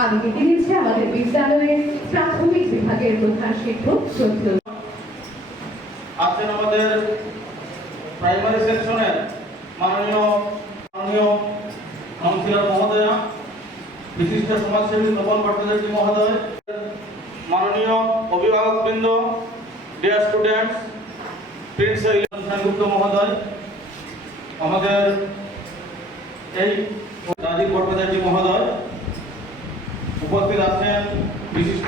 আমি ডেকে নিচ্ছি আমাদের বিদ্যালয়ের প্রাথমিক বিভাগের প্রধান শিক্ষক শ্রদ্ধ আছেন আমাদের প্রাইমারি সেকশনের মাননীয় মাননীয় কাউন্সিলর মহোদয়া, বিশিষ্ট সমাজসেবী তপন ভট্টাচার্য মহোদয়, মাননীয় অভিভাবকবৃন্দ ডিয়ার স্টুডেন্টস প্রিন্স সেনগুপ্ত মহোদয়, আমাদের এই রাজীব ভট্টাচার্য মহোদয় উপস্থিত আছেন বিশিষ্ট সাইন্টিফিক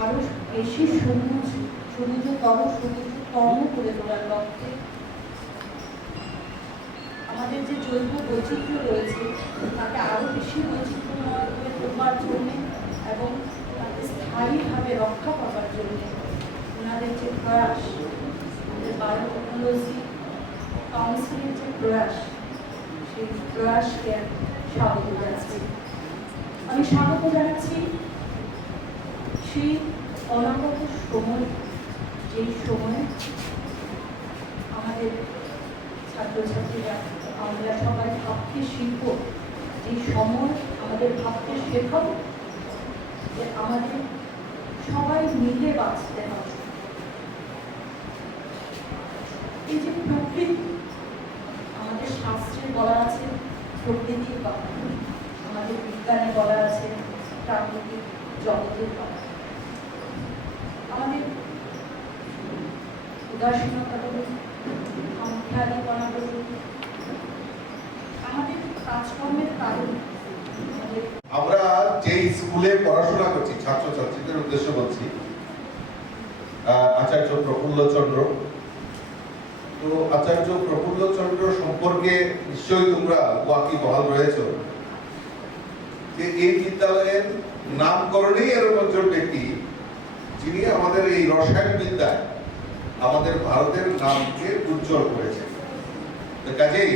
আরও বেশি সবুজ, সবুজতর, সবুজতম করে তোলার লক্ষ্যে। আমাদের যে জৈব বৈচিত্র্য রয়েছে, তাকে আরও বেশি বৈচিত্র্যময় করে তোলবার জন্য এবং তাকে স্থায়ীভাবে রক্ষা করবার জন্য ওনাদের যে প্রয়াস, আমাদের বায়োটেকনোলজি কাউন্সিলের যে প্রয়াস, সেই প্রয়াসকে স্বাগত জানাচ্ছি। আমি স্বাগত জানাচ্ছি সেই অনাগত সময়, যেই সময় আমাদের ছাত্রছাত্রীরা, আমরা সবাই ভাবতে শিখব, যেই সময় আমাদের ভাবতে শেখাও যে আমাদের সবাই মিলে বাঁচতে হবে। এই যে প্রকৃতি, আমাদের শাস্ত্রে বলা আছে, প্রকৃতির কথা আমাদের বিজ্ঞানে বলা আছে, প্রাকৃতিক জগতের কথা আমাদের উদাসীনতা বলুন সংখ্যাধিপনা বলুন আমাদের কাজকর্মের কারণ আমরা যে স্কুলে পড়াশোনা করছি, ছাত্রছাত্রীদের উদ্দেশ্য বলছি আচার্য প্রফুল্ল চন্দ্র তো আচার্য প্রফুল্ল চন্দ্র সম্পর্কে নিশ্চয়ই তোমরা ওয়াকি বহাল রয়েছ, যে এই বিদ্যালয়ের নামকরণেই এরকম একজন ব্যক্তি যিনি আমাদের এই রসায়ন বিদ্যায় আমাদের ভারতের নামকে উজ্জ্বল করেছেন। তো কাজেই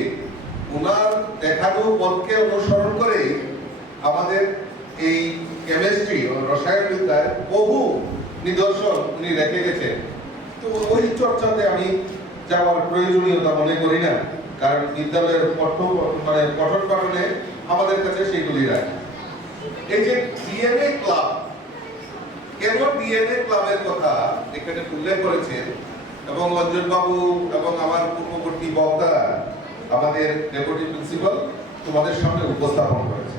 ওনার দেখানো পথকে অনুসরণ করে আমাদের এই কেমিস্ট্রি রসায়ন বিদ্যায় বহু নিদর্শন উনি রেখে গেছেন। তো ওই চর্চাতে আমি যাওয়ার প্রয়োজনীয়তা মনে করি না, কারণ বিদ্যালয়ের পঠ্য মানে পঠন পাঠনে আমাদের কাছে সেগুলি রাখে। এই যে ডিএনএ ক্লাব কেন ডিএনএ ক্লাবের কথা এখানে উল্লেখ করেছেন? এবং অঞ্জন বাবু এবং আমার পূর্ববর্তী বক্তা, আমাদের ডেপুটি প্রিন্সিপাল, তোমাদের সামনে উপস্থাপন করেছে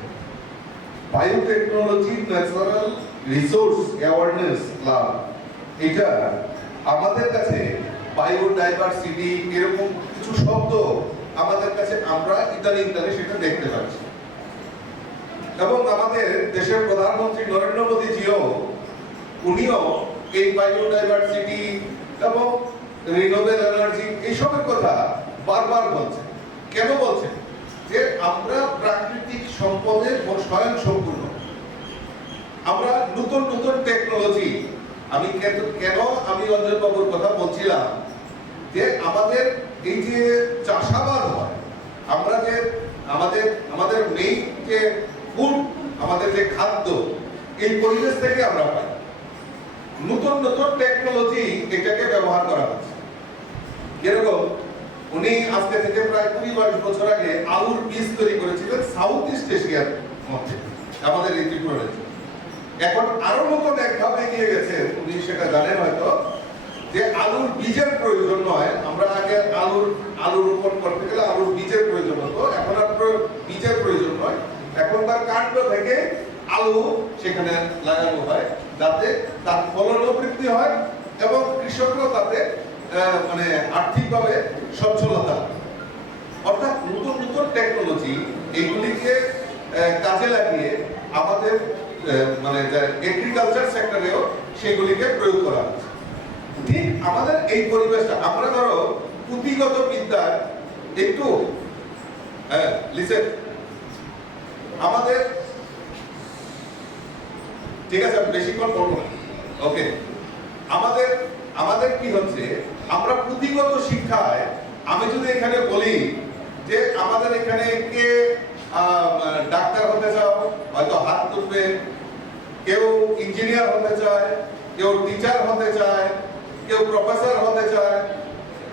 biotechnology, natural resource awareness club, এটা আমাদের কাছে বায়োডাইভার্সিটি, এরকম কিছু শব্দ আমাদের কাছে, আমরা ইতালি ইতালি সেটা দেখতে পাচ্ছি। এবং আমাদের দেশের প্রধানমন্ত্রী নরেন্দ্র মোদীজিও উনিও এই বায়োডাইভার্সিটি এবং রিনোভেল এনার্জি এইসবের কথা বারবার বলছেন। কেন বলছেন? যে আমরা প্রাকৃতিক সম্পদের স্বয়ং সম্পূর্ণ আমরা নতুন নতুন টেকনোলজি আমি কেন- কেন আমি অঞ্জন বাবুর কথা বলছিলাম, যে আমাদের এই যে চাষাবাদ হয়, আমরা যে আমাদের আমাদের মেইন যে ফুড আমাদের যে খাদ্য, এই পরিবেশ থেকে আমরা পাই। নতুন নতুন টেকনোলজি এটাকে ব্যবহার করা হচ্ছে। যেরকম উনি আজকে থেকে প্রায় কুড়ি বাইশ বছর আগে আলুর বীজ তৈরি করেছিলেন সাউথ ইস্ট এশিয়ার মধ্যে, আমাদের এই ত্রিপুরা। এখন আরও নতুন এক ধাপ এগিয়ে গেছে, উনি সেটা জানেন হয়তো, যে আলুর বীজের প্রয়োজন নয়। আমরা আগে আলুর আলু রোপণ করতে গেলে আলুর বীজের প্রয়োজন হতো, এখন আর বীজের প্রয়োজন নয়। এখন তার কাণ্ড থেকে আলু সেখানে লাগানো হয়, যাতে তার ফলনও বৃদ্ধি হয় এবং কৃষকরা তাতে মানে আর্থিকভাবে সচ্ছলতা অর্থাৎ নতুন নতুন টেকনোলজি এগুলিকে কাজে লাগিয়ে আমাদের মানে এগ্রিকালচার সেক্টরেও সেগুলিকে প্রয়োগ করা হচ্ছে। ঠিক আমাদের এই পরিবেশটা, আমরা ধরো পুঁথিগত বিদ্যার একটু হ্যাঁ আমাদের, ঠিক আছে বেশিক্ষণ বলব না। ওকে আমাদের আমাদের কি হচ্ছে? আমরা পুঁথিগত শিক্ষায়, আমি যদি এখানে বলি যে আমাদের এখানে কে ডাক্তার হতে চাও, হয়তো হাত তুলবে, কেউ ইঞ্জিনিয়ার হতে চায়, কেউ টিচার হতে চায়, কেউ প্রফেসর হতে চায়,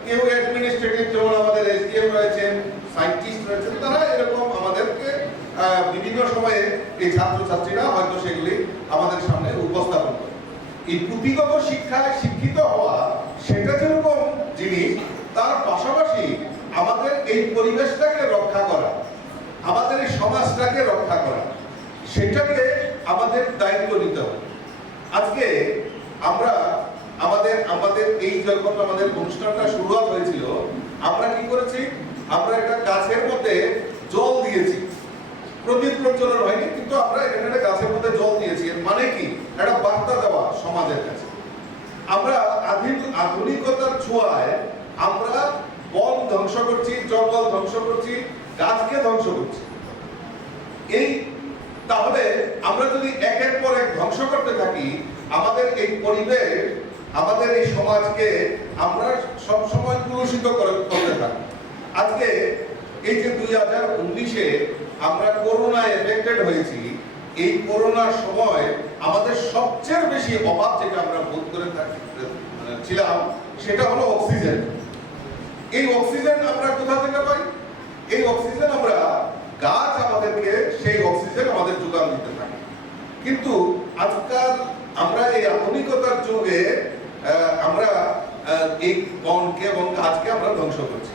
কেউ অ্যাডমিনিস্ট্রেটিভ যেমন আমাদের এসডিএম রয়েছেন সায়েন্টিস্ট রয়েছেন, তারা এরকম আমাদেরকে বিভিন্ন সময়ে এই ছাত্রছাত্রীরা হয়তো সেগুলি আমাদের সামনে উপস্থাপন করে। এই পুঁথিগত শিক্ষায় শিক্ষিত হওয়া, সেটা যেরকম জিনিস, তার পাশাপাশি আমাদের এই পরিবেশটাকে রক্ষা করা, আমাদের এই সমাজটাকে রক্ষা করা, সেটাকে আমাদের দায়িত্ব নিতে হবে। আজকে আমরা আমাদের আমাদের এই যখন আমাদের অনুষ্ঠানটা শুরুয়াত হয়েছিল, আমরা কি করেছি? আমরা একটা গাছের মধ্যে জল দিয়েছি। প্রদীপ প্রজ্বলন হয়নি, কিন্তু আমরা এখানে গাছের মধ্যে জল দিয়েছি মানে কি? একটা বার্তা দেওয়া সমাজের কাছে। আমরা আধুনিক, আধুনিকতার ছোঁয়ায় আমরা বন ধ্বংস করছি জঙ্গল ধ্বংস করছি, গাছকে ধ্বংস করছি। এই, তাহলে আমরা যদি একের পর এক ধ্বংস করতে থাকি, আমাদের এই পরিবেশ, আমাদের এই সমাজকে আমরা সব সময় কলুষিত করে করতে থাকি। আজকে এই যে দুই হাজার উনিশে আমরা করোনায় এফেক্টেড হয়েছি এই করোনার সময় আমাদের সবচেয়ে বেশি অভাব যেটা আমরা বোধ করে থাকি মানে ছিলাম, সেটা হলো অক্সিজেন। এই অক্সিজেন আমরা কোথা থেকে পাই? এই অক্সিজেন আমরা গাছ আমাদেরকে, সেই অক্সিজেন আমাদের যোগান দিতে থাকে কিন্তু আজকাল আমরা এই আধুনিকতার যুগে আমরা এই বনকে এবং গাছকে আমরা ধ্বংস করছি।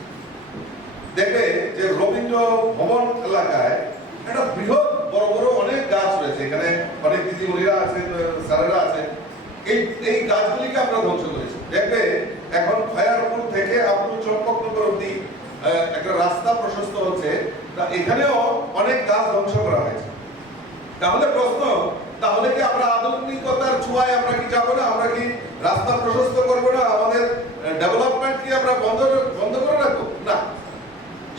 দেখবে যে রবীন্দ্র ভবন এলাকায় একটা বৃহৎ বড় বড় অনেক গাছ রয়েছে। এখানে অনেক দিদিমণিরা আহ, স্যারেরা আছেন এই এই গাছগুলিকে আমরা ধ্বংস করেছি। দেখবে এখন খয়ারপুর থেকে আপনার চম্পকনগর অব্দি একটা রাস্তা প্রশস্ত হচ্ছে। তা এখানেও অনেক গাছ ধ্বংস করা হয়েছে। তাহলে প্রশ্ন তাহলে কি আমরা আধুনিকতার ছোঁয়ায় আমরা কি যাব না? আমরা কি রাস্তা প্রশস্ত করব না? আমাদের ডেভেলপমেন্ট কি আমরা বন্ধ বন্ধ করে রাখব? না।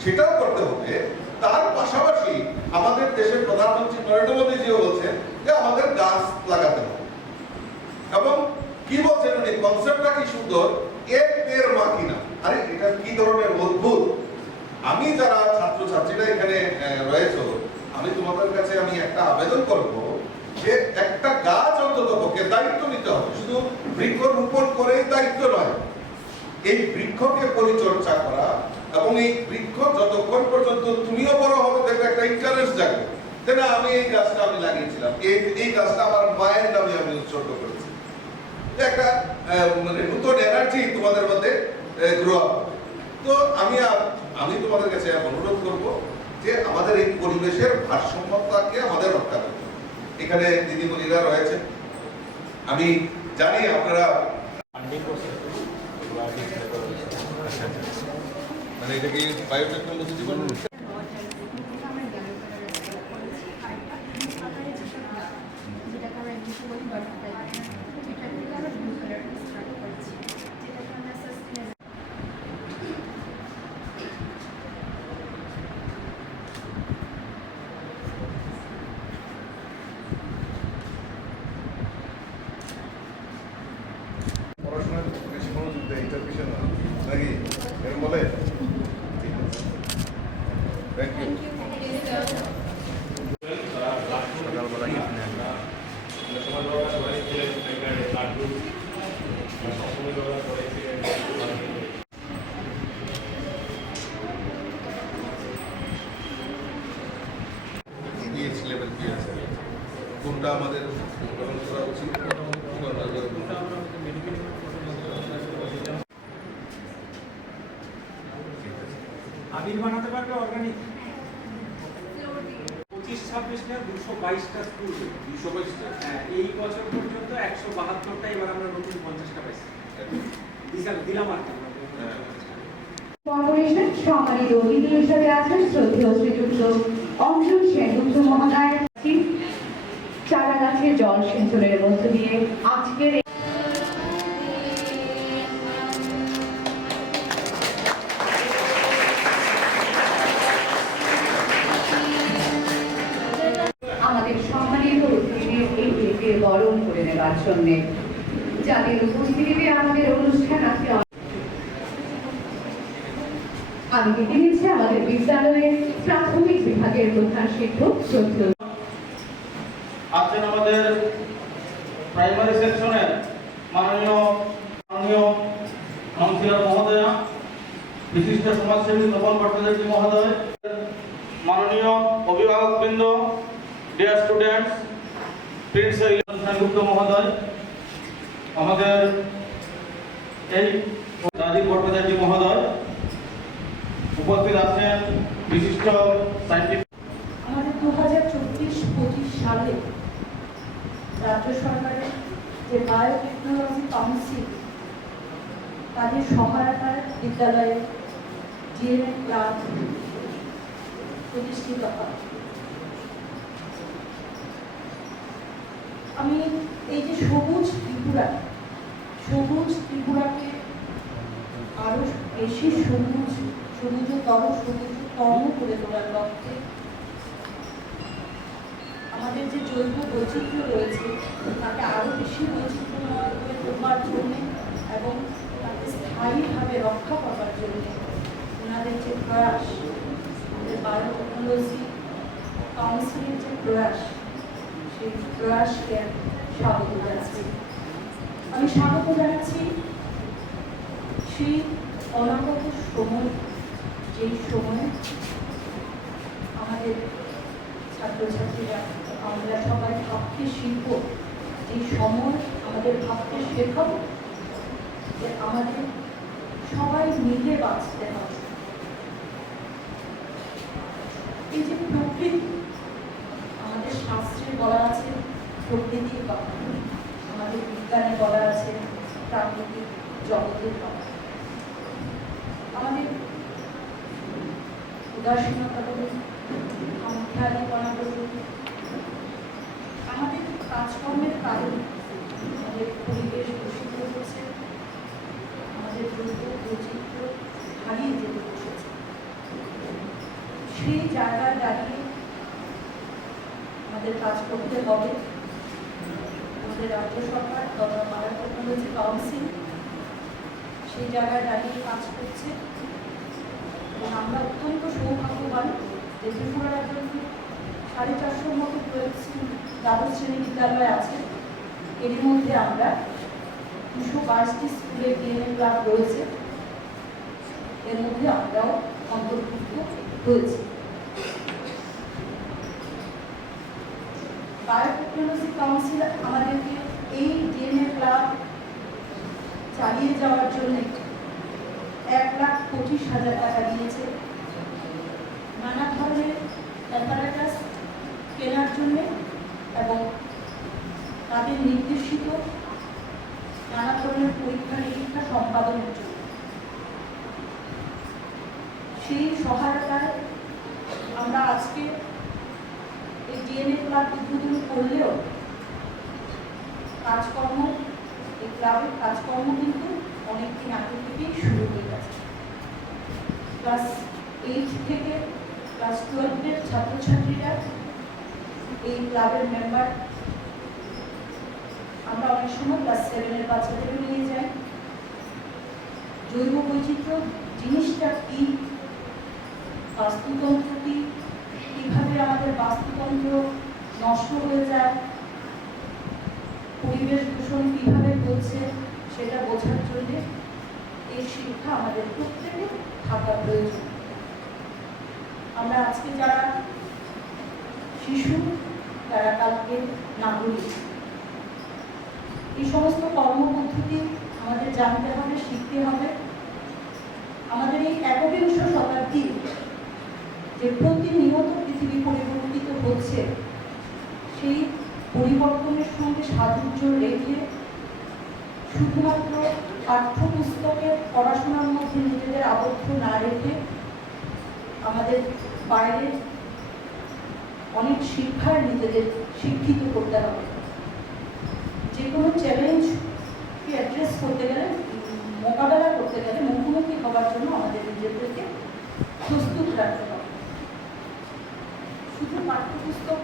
সেটাও করতে হবে। তার পাশাপাশি আমাদের দেশের প্রধানমন্ত্রী নরেন্দ্র মোদীজিও বলছেন যে আমাদের গাছ লাগাতে হবে। এবং কি বলছেন উনি? কনসেপ্টটা কি সুন্দর? এক পের মা কিনা আরে এটা কি ধরনের অদ্ভুত? আমি যারা ছাত্রছাত্রীরা এখানে আহ, রয়েছে আমি তোমাদের কাছে আমি একটা আবেদন করব যে একটা গাছ অন্তত পক্ষে দায়িত্ব নিতে হবে। শুধু বৃক্ষ রোপণ করেই দায়িত্ব নয় এই বৃক্ষকে পরিচর্যা করা এবং এই বৃক্ষ যতক্ষণ পর্যন্ত তুমিও বড় হবে, দেখবে একটা ইন্টারেস্ট জাগবে তাই না? আমি এই গাছটা আমি লাগিয়েছিলাম। এই এই গাছটা আমার মায়ের নামে আমি উৎসর্গ করেছি। একটা মানে নতুন এনার্জি তোমাদের মধ্যে গ্রো তো আমি আমি তোমাদের কাছে অনুরোধ করব যে আমাদের এই পরিবেশের ভারসাম্যতাকে আমাদের রক্ষা করতে। এখানে দিদিমণিরা রয়েছে আমি জানি আপনারা মানে এটা কি বায়োটেকনোলজি ডিপার্টমেন্ট যেটাকে আমরা ইংলিশে বলি বাটারফ্লাই এটা থেকে আমরা ব্লু কালার স্টার্ট করছি যেটাকে আমরা সাস্টেনেবল পড়াশোনার বেশি মনোযোগ দেয় এটার পিছনে না। নাকি এরকম বলে থ্যাংক ইউ পিএইচ লেভেল কি আছে কোনটা আমাদের গ্রহণ করা উচিত আবির বানাতে পারবে অর্গানিক পঁচিশ ছাব্বিশ প্রতিষ্ঠান দুশো বাইশটা স্কুল দুশো বাইশটা? হ্যাঁ এই বছর পর্যন্ত একশো বাহাত্তরটা এবার আমরা নতুন পঞ্চাশটা পাইছি। দিলাম দিলাম আর হ্যাঁ। সম্মানিত অতিথি হিসেবে আছেন শ্রদ্ধেয় শ্রীযুক্ত অঞ্জন সেনগুপ্ত মহোদয়। গাছের জল সিঞ্চনের মধ্য দিয়ে আজকের আমাদের সম্মানিত অতিথিদের এই ডেকে বরণ করে নেবার জন্য যাদের উপস্থিতিতে আমাদের অনুষ্ঠান আজকে আমি ডেকে নিচ্ছি আমাদের বিদ্যালয়ের প্রাথমিক বিভাগের প্রধান শিক্ষক শ্রদ্ধেয় আছেন আমাদের প্রাইমারি সেকশনের মাননীয় মাননীয় কাউন্সিলর মহোদয়া, বিশিষ্ট সমাজসেবী তপন ভট্টাচার্য মহোদয়, মাননীয় অভিভাবকবৃন্দ ডিয়ার স্টুডেন্টস প্রিন্স সেনগুপ্ত মহোদয়, আমাদের এই রাজীব ভট্টাচার্য মহোদয়, উপস্থিত আছেন বিশিষ্ট সাইন্টিফিক আমাদের দু হাজার চব্বিশ পঁচিশ সালে রাজ্য সরকারের যে বায়োটেকনোলজি কাউন্সিল তাদের সহায়তায় বিদ্যালয়ে ডিএনএ ক্লাব প্রতিষ্ঠিত হয়। আমি এই যে সবুজ ত্রিপুরা, সবুজ ত্রিপুরাকে আরও বেশি সবুজ, সবুজতর সবুজতম করে তোলার লক্ষ্যে আমাদের যে জৈব বৈচিত্র্য রয়েছে, তাকে আরও বেশি বৈচিত্র্যময় করে তোলবার জন্যে এবং তাকে স্থায়ীভাবে রক্ষা করবার জন্যে ওনাদের যে প্রয়াস, আমাদের বায়োটেকনোলজি কাউন্সিলের যে প্রয়াস, সেই প্রয়াসকে স্বাগত জানাচ্ছি। আমি স্বাগত জানাচ্ছি সেই অনাগত সময়, যেই সময় আমাদের ছাত্রছাত্রীরা আমরা সবাই ভাবতে শিখব এই সময় আমাদের ভাবতে শেখাবো যে আমাদের সবাই মিলে বাঁচতে হবে। এই যে প্রকৃতি, আমাদের শাস্ত্রে বলা আছে, প্রকৃতির কথা। আমাদের বিজ্ঞানে বলা আছে, প্রাকৃতিক জগতের কথা। আমাদের উদাসীনতা বলুন খেয়ালিপনা বলুন আমাদের কাজকর্মের কারণে আমাদের পরিবেশ দূষিত হচ্ছে, আমাদের দ্রব্য বৈচিত্র্য হারিয়ে যেতে বসেছে। সেই জায়গায় দাঁড়িয়ে আমাদের কাজ করতে হবে। আমাদের রাজ্য সরকার তথা বায়োটেকনোলজি কাউন্সিল সেই জায়গায় দাঁড়িয়ে কাজ করছে। এবং আমরা অত্যন্ত সৌভাগ্যবান যে ত্রিপুরা রাজ্যে সাড়ে চারশোর মতো প্রয়োগ দ্বাদশ শ্রেণি বিদ্যালয় আছে। এর মধ্যে আমরা দুশো বাইশটি স্কুলে ডিএনএ ক্লাব রয়েছে। এর মধ্যে আমরাও অন্তর্ভুক্ত হয়েছি। বায়োটেকনোলজি কাউন্সিল আমাদেরকে এই ডিএনএ ক্লাব চালিয়ে যাওয়ার জন্য এক লাখ পঁচিশ হাজার টাকা দিয়েছে। নানা ধরনের অ্যাপারেটাস জন্য এবং তাদের নির্দেশিত নানা ধরনের পরীক্ষা নিরীক্ষা সম্পাদনের জন্য। সেই সহায়তায় আমরা আজকে এই ডিএনএ ক্লাব উদ্বোধন করলেও কাজকর্ম, এই ক্লাবের কাজকর্ম কিন্তু অনেকদিন আগে থেকেই শুরু হয়ে গেছে। ক্লাস এইট থেকে ক্লাস টুয়েলভের ছাত্রছাত্রীরা এই ক্লাবের মেম্বার আমরা অনেক সময় ক্লাস সেভেনের বাচ্চাদেরও নিয়ে যাই। জৈব বৈচিত্র্য জিনিসটা কি? বাস্তুতন্ত্র কি? কীভাবে আমাদের বাস্তুতন্ত্র নষ্ট হয়ে যায়? পরিবেশ দূষণ কীভাবে হচ্ছে সেটা বোঝার জন্য এই শিক্ষা আমাদের প্রত্যেকের থাকা প্রয়োজন। আমরা আজকে যারা শিশু, তারা কালকে নাগরিক। এই সমস্ত কর্মপদ্ধতি আমাদের জানতে হবে, শিখতে হবে। আমাদের এই একবিংশ শতাব্দী যে প্রতিনিয়ত পৃথিবী পরিবর্তিত হচ্ছে, সেই পরিবর্তনের সঙ্গে সাযুজ্য রেখে শুধুমাত্র পাঠ্যপুস্তকের পড়াশোনার মধ্যে নিজেদের আবদ্ধ না রেখে আমাদের বাইরে অনেক শিক্ষার নিজেদের শিক্ষিত করতে হবে। যে কোনো চ্যালেঞ্জকে অ্যাড্রেস করতে গেলে, মোকাবেলা করতে গেলে মুখোমুখি হওয়ার জন্য আমাদের নিজেদেরকে প্রস্তুত রাখতে হবে। শুধু পাঠ্যপুস্তক